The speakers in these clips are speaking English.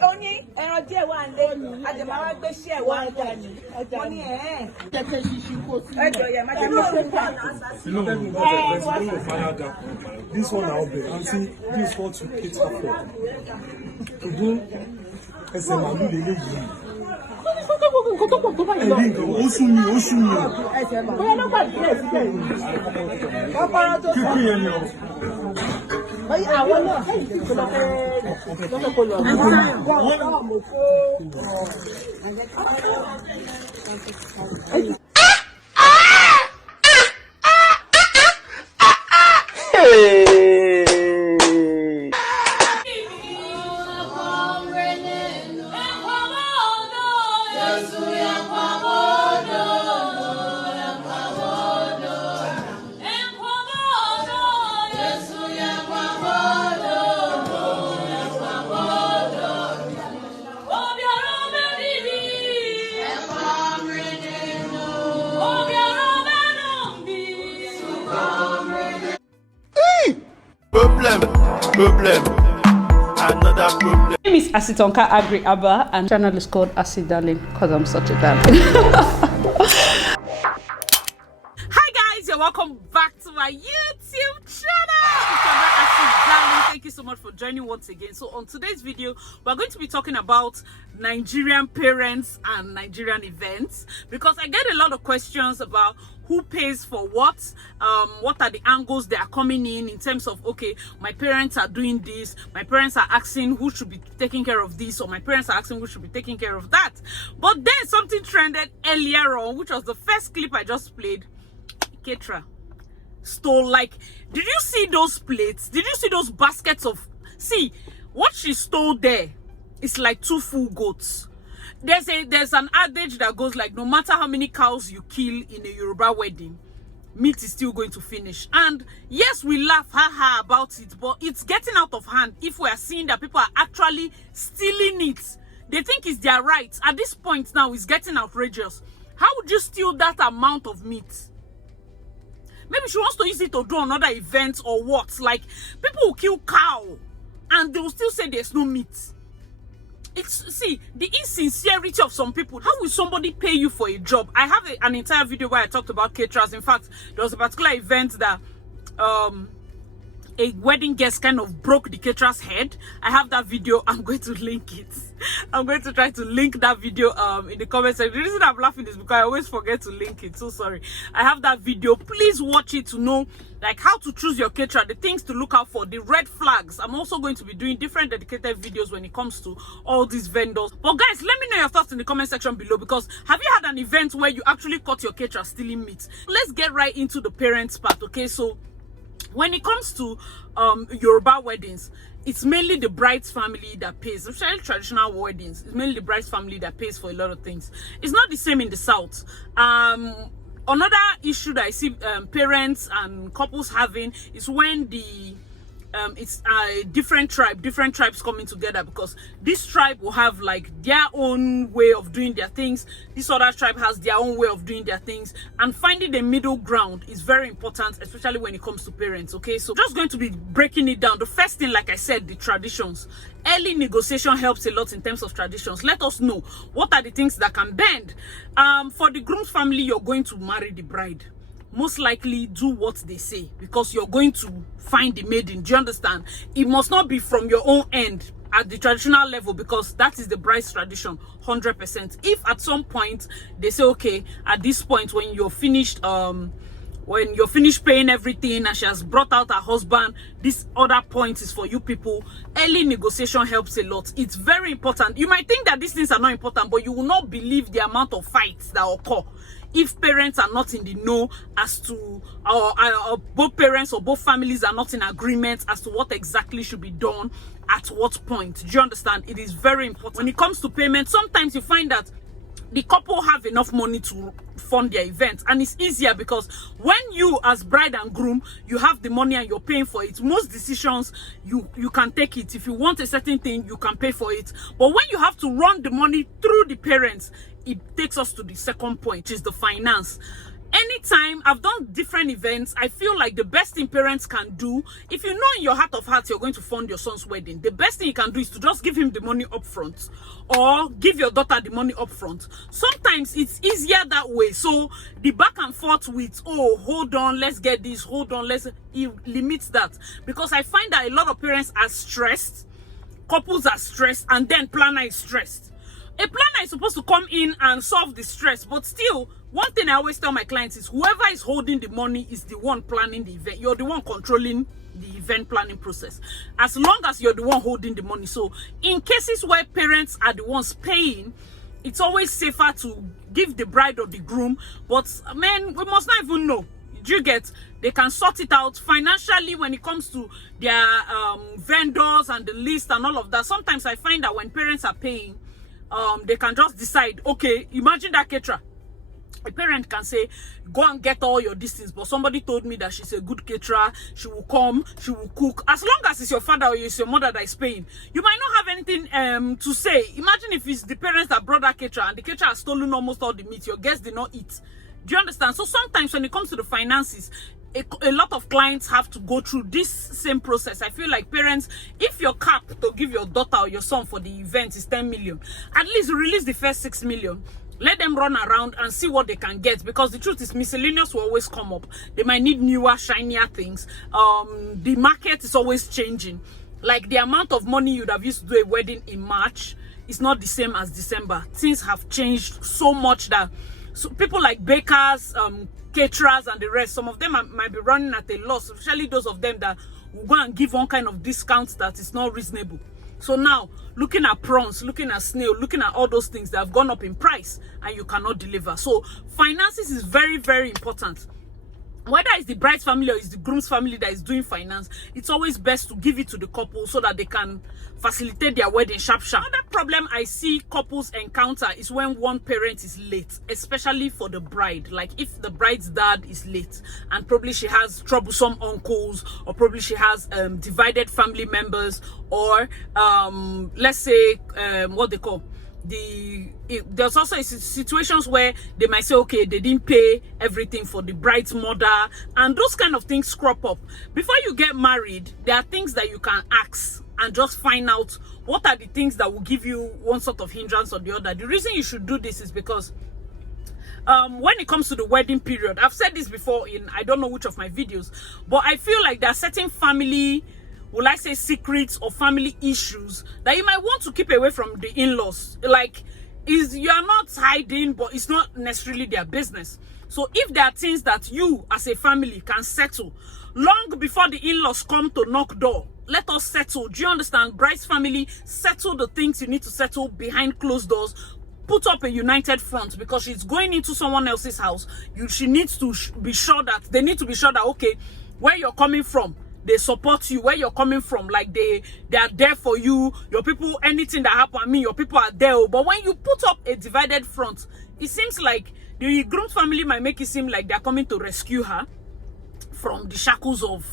Tony, and dear one day, at the Mara share one day. This one out there, and see this what you cater for. To do as a man, Another problem. My name is Asitonka Agri Abba, and channel is called Asi Darling because I'm such a darling. Hi guys, you're welcome back to my YouTube channel. It's your girl, Asi Darling. Thank you so much for joining once again. So on today's video, we're going to be talking about Nigerian parents and Nigerian events, because I get a lot of questions about who pays for what are the angles they are coming in terms of, okay, my parents are doing this, my parents are asking who should be taking care of this, or my parents are asking who should be taking care of that. But then something trended earlier on, which was the first clip I just played. Caterer stole, like, did you see those plates? Did you see those baskets of, see what she stole there? It's like 2 full goats. There's an adage that goes like, no matter how many cows you kill in a Yoruba wedding, meat is still going to finish. And yes, we laugh haha about it, but it's getting out of hand if we are seeing that people are actually stealing it. They think it's their right. At this point now, it's getting outrageous. How would you steal that amount of meat? Maybe she wants to use it to do another event or what? Like, people will kill cow and they will still say there's no meat. See, the insincerity of some people. How will somebody pay you for a job? I have an entire video where I talked about caterers. In fact, there was a particular event that a wedding guest kind of broke the caterer's head. I have that video. I'm going to link it. I'm going to try to link that video in the comment section. The reason I'm laughing is because I always forget to link it. So sorry. I have that video. Please watch it to know like how to choose your caterer, the things to look out for, the red flags. I'm also going to be doing different dedicated videos when it comes to all these vendors. But guys, let me know your thoughts in the comment section below, because have you had an event where you actually caught your caterer stealing meat? Let's get right into the parents part, okay? So when it comes to Yoruba weddings, it's mainly the bride's family that pays. Especially traditional weddings, it's mainly the bride's family that pays for a lot of things. It's not the same in the South. Another issue that I see parents and couples having is when it's a different tribes coming together, because this tribe will have like their own way of doing their things, this other tribe has their own way of doing their things, and finding the middle ground is very important, especially when it comes to parents. Okay, so just going to be breaking it down. The first thing, like I said, the traditions. Early negotiation helps a lot in terms of traditions. Let us know what are the things that can bend. For the groom's family, you're going to marry the bride. Most likely do what they say, because you're going to find the maiden. Do you understand? It must not be from your own end at the traditional level, because that is the bride's tradition 100%. If at some point they say, okay, at this point when you're finished paying everything and she has brought out her husband, this other point is for you people. Early negotiation helps a lot. It's very important. You might think that these things are not important, but you will not believe the amount of fights that occur if parents are not in the know as to, or both parents or both families are not in agreement as to what exactly should be done at what point. Do you understand? It is very important. When it comes to payment, sometimes you find that the couple have enough money to fund their event, and it's easier because when you as bride and groom, you have the money and you're paying for it. Most decisions you can take it. If you want a certain thing, you can pay for it. But when you have to run the money through the parents, it takes us to the second point, which is the finance. anytime I've done different events, I feel like the best thing parents can do, if you know in your heart of hearts you're going to fund your son's wedding, the best thing you can do is to just give him the money up front, or give your daughter the money up front. Sometimes it's easier that way. So the back and forth with, oh, hold on, let's get this, hold on, it limits that. Because I find that a lot of parents are stressed, couples are stressed, and then planner is stressed. A planner is supposed to come in and solve the stress, but still, one thing I always tell my clients is whoever is holding the money is the one planning the event. You're the one controlling the event planning process, as long as you're the one holding the money. So in cases where parents are the ones paying, it's always safer to give the bride or the groom. But men, we must not even know. Do you get? They can sort it out financially when it comes to their vendors and the list and all of that. Sometimes I find that when parents are paying, they can just decide, okay, imagine that caterer. A parent can say, go and get all your distance, but somebody told me that she's a good caterer, she will come, she will cook. As long as it's your father or it's your mother that is paying, you might not have anything to say. Imagine if it's the parents that brought that caterer and the caterer has stolen almost all the meat, your guests did not eat. Do you understand? So sometimes when it comes to the finances, a lot of clients have to go through this same process. I feel like parents, if your cap to give your daughter or your son for the event is 10 million, at least release the first 6 million. Let them run around and see what they can get, because the truth is miscellaneous will always come up. They might need newer, shinier things. The market is always changing. Like the amount of money you'd have used to do a wedding in March is not the same as December. Things have changed so much that people like bakers, caterers and the rest, some of them might be running at a loss, especially those of them that will go and give one kind of discounts that is not reasonable. So now, looking at prawns, looking at snail, looking at all those things that have gone up in price and you cannot deliver. So finances is very, very important. Whether it's the bride's family or it's the groom's family that is doing finance, it's always best to give it to the couple so that they can facilitate their wedding sharp. Another problem I see couples encounter is when one parent is late, especially for the bride. Like if the bride's dad is late and probably she has troublesome uncles, or probably she has divided family members, or let's say what they call there's also situations where they might say, okay, they didn't pay everything for the bride's mother, and those kind of things crop up. Before you get married, there are things that you can ask and just find out what are the things that will give you one sort of hindrance or the other. The reason you should do this is because when it comes to the wedding period, I've said this before in I don't know which of my videos, but I feel like there are certain family, will I say, secrets or family issues that you might want to keep away from the in-laws. Like, you are not hiding, but it's not necessarily their business. So if there are things that you as a family can settle long before the in-laws come to knock door, let us settle. Do you understand? Bride's family, settle the things you need to settle behind closed doors. Put up a united front, because she's going into someone else's house. She needs to be sure that, they need to be sure that, okay, where you're coming from, they support you. Where you're coming from, like they are there for you. Your people, anything that happen, your people are there. But when you put up a divided front, it seems like the groom's family might make it seem like they're coming to rescue her from the shackles of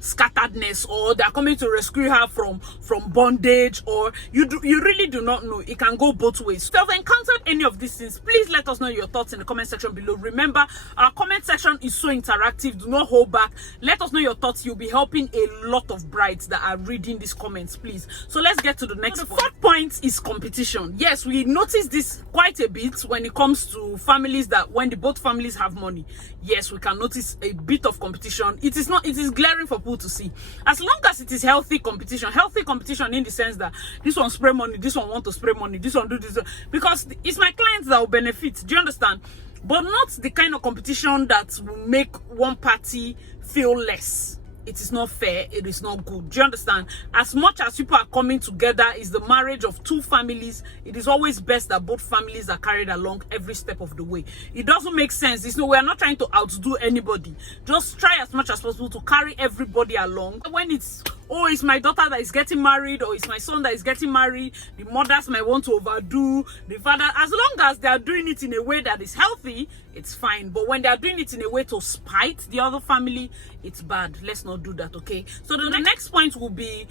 scatteredness, or they're coming to rescue her from bondage, or you really do not know. It can go both ways. If you've encountered any of these things, please let us know your thoughts in the comment section below. Remember, our comment section is so interactive. Do not hold back. Let us know your thoughts. You'll be helping a lot of brides that are reading these comments, please. So let's get to the next point. The fourth point is competition. Yes, we notice this quite a bit when it comes to families, that when both families have money, yes, we can notice a bit of competition. It is glaring for people to see. As long as it is healthy competition in the sense that this one spray money, this one want to spray money, this one do this, because it's my clients that will benefit. Do you understand? But not the kind of competition that will make one party feel less. It is not fair. It is not good. Do you understand? As much as people are coming together, is the marriage of two families, it is always best that both families are carried along every step of the way. It doesn't make sense. We are not trying to outdo anybody. Just try as much as possible to carry everybody along. When it's, oh, it's my daughter that is getting married, or it's my son that is getting married, the mothers might want to overdo, the father, as long as they are doing it in a way that is healthy, it's fine. But when they are doing it in a way to spite the other family, it's bad. Let's not do that, okay? So the next point will be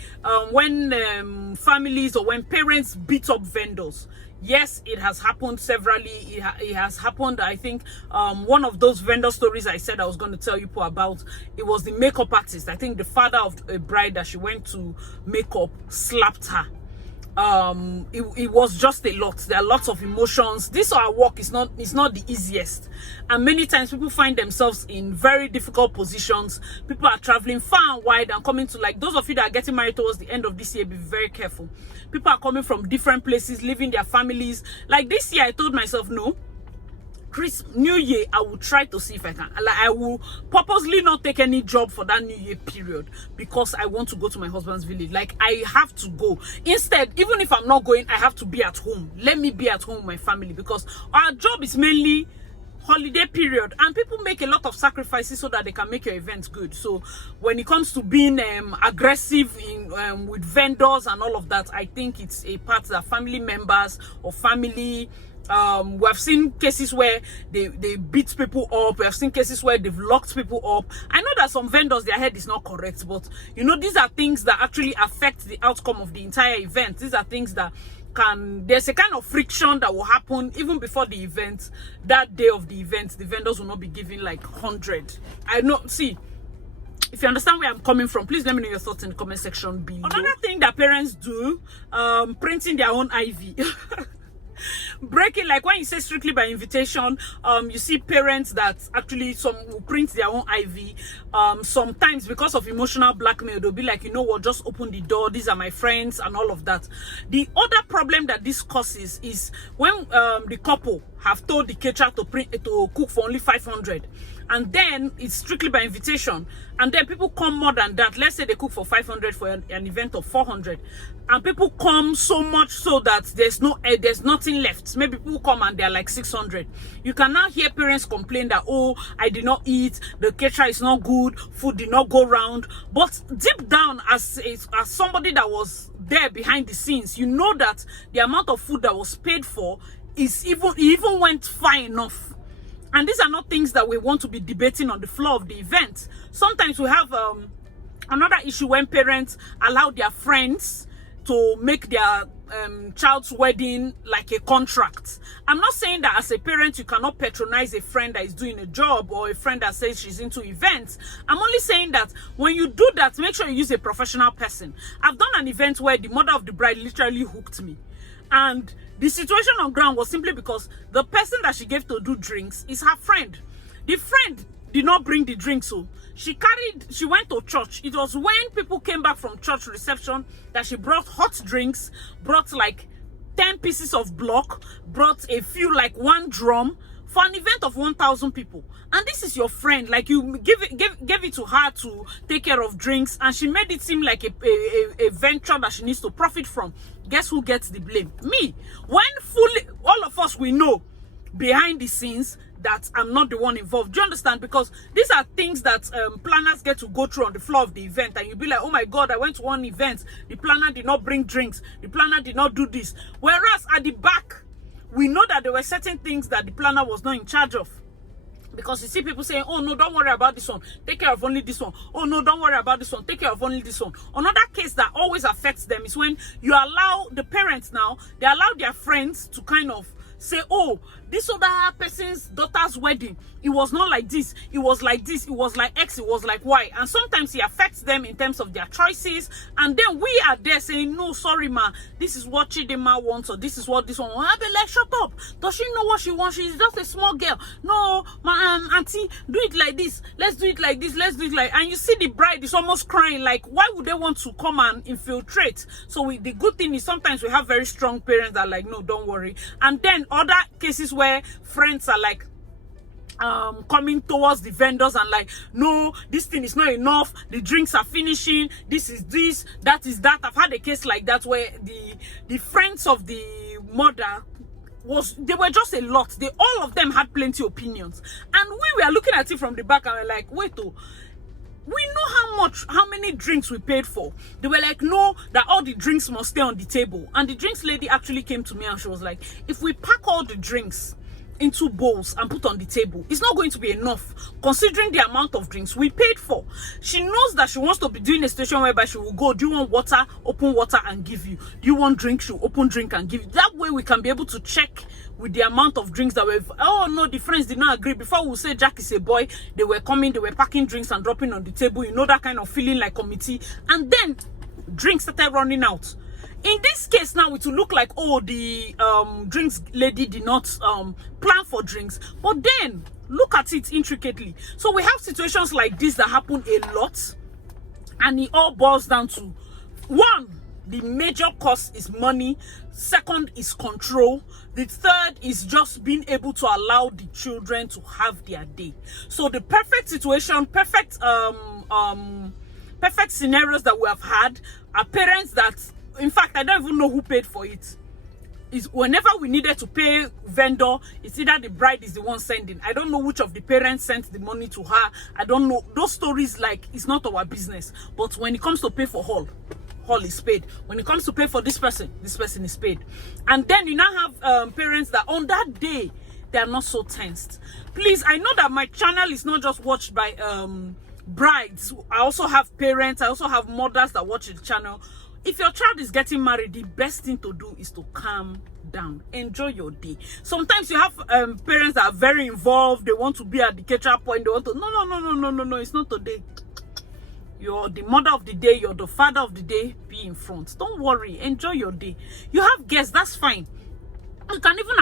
when families or when parents beat up vendors. Yes, it has happened severally. It has happened. I think one of those vendor stories I said I was going to tell you about, it was the makeup artist. I think the father of a bride that she went to makeup slapped her. It was just a lot. There are lots of emotions. This our work is not the easiest, and many times people find themselves in very difficult positions. People are traveling far and wide and coming to, like, those of you that are getting married towards the end of this year, be very careful. People are coming from different places, leaving their families. Like this year, I told myself, no, New Year, I will try to see if I can. Like, I will purposely not take any job for that New Year period because I want to go to my husband's village. Like, I have to go. Instead, even if I'm not going, I have to be at home. Let me be at home with my family, because our job is mainly holiday period, and people make a lot of sacrifices so that they can make your events good. So when it comes to being aggressive in with vendors and all of that, I think it's a part that family members or family, we have seen cases where they beat people up. We have seen cases where they've locked people up. I know that some vendors, their head is not correct, but you know, these are things that actually affect the outcome of the entire event. These are things that there's a kind of friction that will happen even before the event. That day of the event, the vendors will not be giving like 100. I know, see, if you understand where I'm coming from, please let me know your thoughts in the comment section below. Another thing that parents do, printing their own IV. Breaking, like when you say strictly by invitation, you see parents that actually some will print their own IV. Sometimes because of emotional blackmail, they'll be like, you know what, just open the door, these are my friends and all of that. The other problem that this causes is when the couple have told the caterer to cook for only 500, and then it's strictly by invitation, and then people come more than that. Let's say they cook for 500 for an event of 400, and people come so much so that there's nothing left. Maybe people come and they're like 600. You can now hear parents complain that, oh, I did not eat, the caterer is not good, food did not go round. But deep down, as somebody that was there behind the scenes, you know that the amount of food that was paid for is even went far enough. And these are not things that we want to be debating on the floor of the event. Sometimes we have another issue when parents allow their friends to make their child's wedding like a contract. I'm not saying that as a parent you cannot patronize a friend that is doing a job or a friend that says she's into events. I'm only saying that when you do that, make sure you use a professional person. I've done an event where the mother of the bride literally hooked me, and the situation on ground was simply because the person that she gave to do drinks is her friend. The friend did not bring the drinks, so she went to church. It was when people came back from church reception that she brought hot drinks, brought like 10 pieces of block, brought a few, like one drum, for an event of 1,000 people. And this is your friend. Like, you gave it to her to take care of drinks, and she made it seem like a venture that she needs to profit from. Guess who gets the blame? Me. When fully, all of us, we know behind the scenes that I'm not the one involved. Do you understand? Because these are things that planners get to go through on the floor of the event, and you'll be like, oh my God, I went to one event, the planner did not bring drinks, the planner did not do this. Whereas at the back, we know that there were certain things that the planner was not in charge of. Because you see people saying, oh no, don't worry about this one, take care of only this one. Oh no, don't worry about this one, take care of only this one. Another case that always affects them is when you allow the parents now, they allow their friends to kind of say, oh, this other person's daughter's wedding, it was not like this, it was like this, it was like X, it was like Y. And sometimes it affects them in terms of their choices. And then we are there saying, no, sorry, ma, this is what Chidema wants, or this is what this one wants. I'll be like, shut up. Does she know what she wants? She's just a small girl. No, my auntie, do it like this. Let's do it like this. Let's do it like. And you see the bride is almost crying. Like, why would they want to come and infiltrate? So the good thing is sometimes we have very strong parents that are like, no, don't worry. And then other cases where friends are like coming towards the vendors and like, no, this thing is not enough, the drinks are finishing, this is this, that is that. I've had a case like that where the friends of the mother they were just a lot. All of them had plenty opinions, and we were looking at it from the back and we're like, wait, oh, we know how many drinks we paid for. They were like, no, that all the drinks must stay on the table. And the drinks lady actually came to me and she was like, if we pack all the drinks into bowls and put on the table. It's not going to be enough considering the amount of drinks we paid for. She knows that she wants to be doing a situation whereby she will go, do you want water? Open water and give you. Do you want drink? She'll open drink and give you. That way we can be able to check with the amount of drinks that we've, oh no, the friends did not agree. Before we say Jack is a boy, they were coming, they were packing drinks and dropping on the table. You know, that kind of feeling like committee. And then drinks started running out. In this case now, it will look like, oh, the drinks lady did not plan for drinks. But then, look at it intricately. So we have situations like this that happen a lot. And it all boils down to, one, the major cause is money. Second is control. The third is just being able to allow the children to have their day. So the perfect situation, perfect scenarios that we have had are parents that, in fact, I don't even know who paid for it. Is whenever we needed to pay vendor, it's either the bride is the one sending. I don't know which of the parents sent the money to her. I don't know. Those stories, like, it's not our business. But when it comes to pay for hall is paid. When it comes to pay for this person is paid. And then you now have parents that on that day, they are not so tensed. Please, I know that my channel is not just watched by brides. I also have parents. I also have mothers that watch the channel. If your child is getting married, the best thing to do is to calm down. Enjoy your day. Sometimes you have parents that are very involved. They want to be at the caterer point. They want to, no, it's not today. You're the mother of the day. You're the father of the day. Be in front. Don't worry. Enjoy your day. You have guests. That's fine. You can even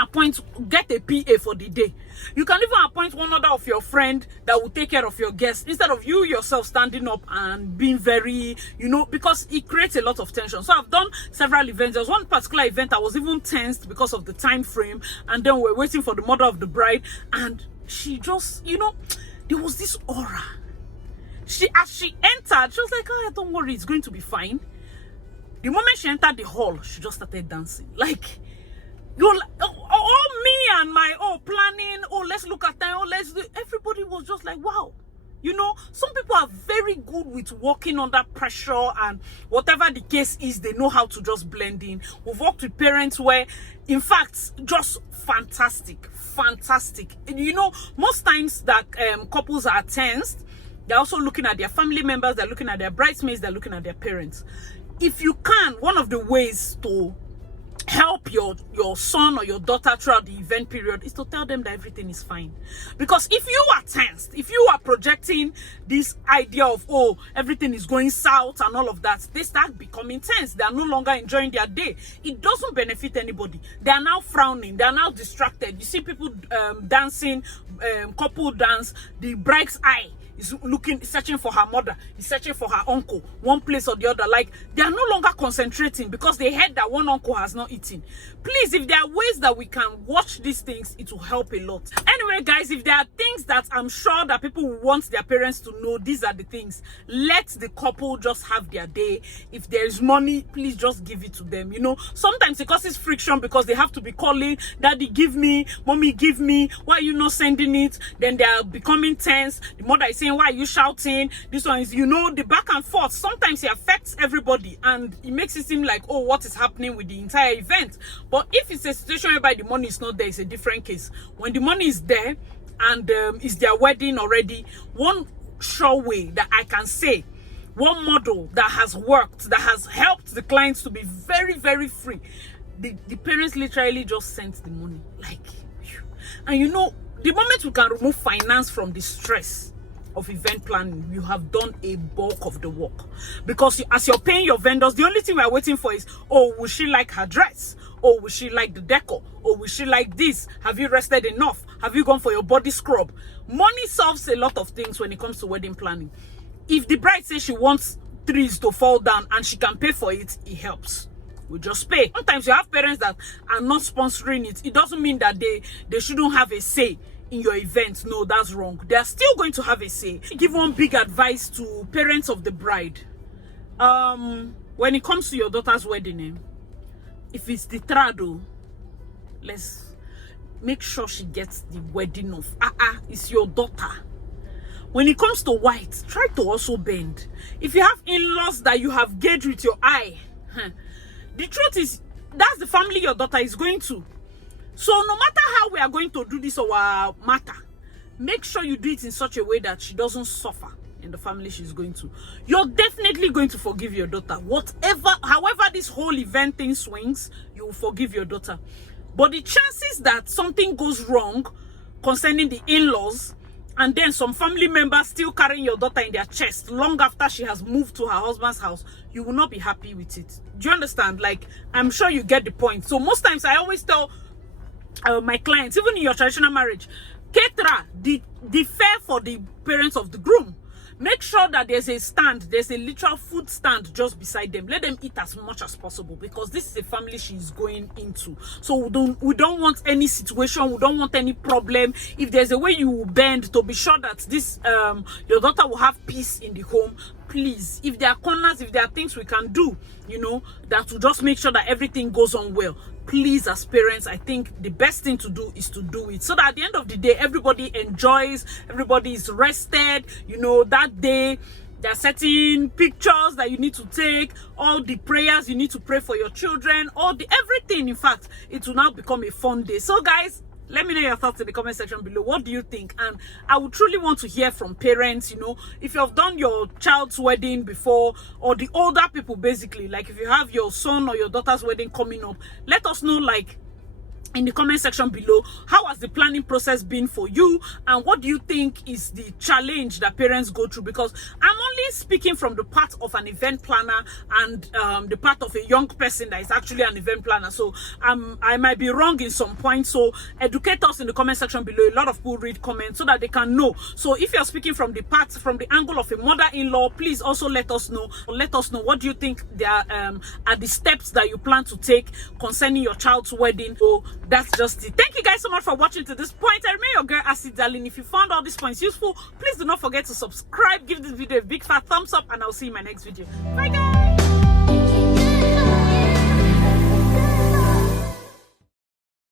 get a PA for the day. You can even appoint one other of your friend that will take care of your guests instead of you yourself standing up and being very, you know, because it creates a lot of tension. So I've done several events. There was one particular event I was even tensed because of the time frame, and then we're waiting for the mother of the bride, and she just, you know, there was this aura. As she entered, she was like, oh, don't worry, it's going to be fine. The moment she entered the hall, she just started dancing. Like, you're like, oh, me and my planning, let's look at time, let's do. Everybody was just like, wow. You know, some people are very good with working under pressure, and whatever the case is, they know how to just blend in. We've worked with parents where, in fact, just fantastic. You know, most times that couples are tensed, they're also looking at their family members, they're looking at their bridesmaids, they're looking at their parents. If you can, one of the ways to help your son or your daughter throughout the event period is to tell them that everything is fine. Because if you are tensed, if you are projecting this idea of, oh, everything is going south and all of that, they start becoming tense. They are no longer enjoying their day. It doesn't benefit anybody. They are now frowning. They are now distracted. You see people dancing, couple dance, the bride's eye is searching for her mother, is searching for her uncle, one place or the other. Like, they are no longer concentrating because they heard that one uncle has not eaten. Please, if there are ways that we can watch these things, it will help a lot. Anyway, guys, if there are things that I'm sure that people want their parents to know, these are the things. Let the couple just have their day. If there is money, please just give it to them. You know, sometimes it causes friction because they have to be calling, daddy, give me, mommy, give me, why are you not sending it? Then they are becoming tense. The mother is saying, why are you shouting? This one is, you know, the back and forth. Sometimes it affects everybody and it makes it seem like, oh, what is happening with the entire event? But if it's a situation whereby the money is not there, it's a different case. When the money is there and it's their wedding already, one sure way that I can say, one model that has worked, that has helped the clients to be very, very free, the parents literally just sent the money. Like, phew. And you know, the moment we can remove finance from the stress of event planning, you have done a bulk of the work. Because as you're paying your vendors, the only thing we're waiting for is, oh, will she like her dress? Oh, will she like the decor? Oh, will she like this? Have you rested enough? Have you gone for your body scrub? Money solves a lot of things when it comes to wedding planning. If the bride says she wants trees to fall down and she can pay for it, it helps. We just pay. Sometimes you have parents that are not sponsoring it. It doesn't mean that they shouldn't have a say in your event. No, that's wrong. They are still going to have a say. Give one big advice to parents of the bride. When it comes to your daughter's wedding, if it's the trado, let's make sure she gets the wedding of it's your daughter. When it comes to white, try to also bend. If you have in-laws that you have gauged with your eye, the truth is that's the family your daughter is going to. So no matter how we are going to do this our matter, make sure you do it in such a way that she doesn't suffer in the family she's going to. You're definitely going to forgive your daughter. However this whole event thing swings, you will forgive your daughter. But the chances that something goes wrong concerning the in-laws, and then some family members still carrying your daughter in their chest long after she has moved to her husband's house, you will not be happy with it. Do you understand? Like, I'm sure you get the point. So most times I always tell my clients, even in your traditional marriage, caterer, the fare for the parents of the groom, make sure that there's a literal food stand just beside them. Let them eat as much as possible, because this is a family she's going into. So we don't want any situation, we don't want any problem. If there's a way you will bend to be sure that this your daughter will have peace in the home, please. If there are corners, if there are things we can do, you know, that will just make sure that everything goes on well, please, as parents, I think the best thing to do is to do it, so that at the end of the day, everybody enjoys, everybody is rested. You know, that day there are certain pictures that you need to take, all the prayers you need to pray for your children, everything. In fact, it will now become a fun day. So guys, let me know your thoughts in the comment section below. What do you think? And I would truly want to hear from parents, you know, if you have done your child's wedding before, or the older people, basically, like if you have your son or your daughter's wedding coming up, let us know, like, in the comment section below, how has the planning process been for you, and what do you think is the challenge that parents go through? Because I'm only speaking from the part of an event planner and the part of a young person that is actually an event planner, so I might be wrong in some points. So educate us in the comment section below. A lot of people read comments so that they can know. So if you're speaking from the angle of a mother-in-law, please also let us know what do you think there are the steps that you plan to take concerning your child's wedding. So that's just it. Thank you guys so much for watching to this point. I remain your girl Acid Darling. If you found all these points useful, please do not forget to subscribe, give this video a big fat thumbs up, and I'll see you in my next video. Bye guys.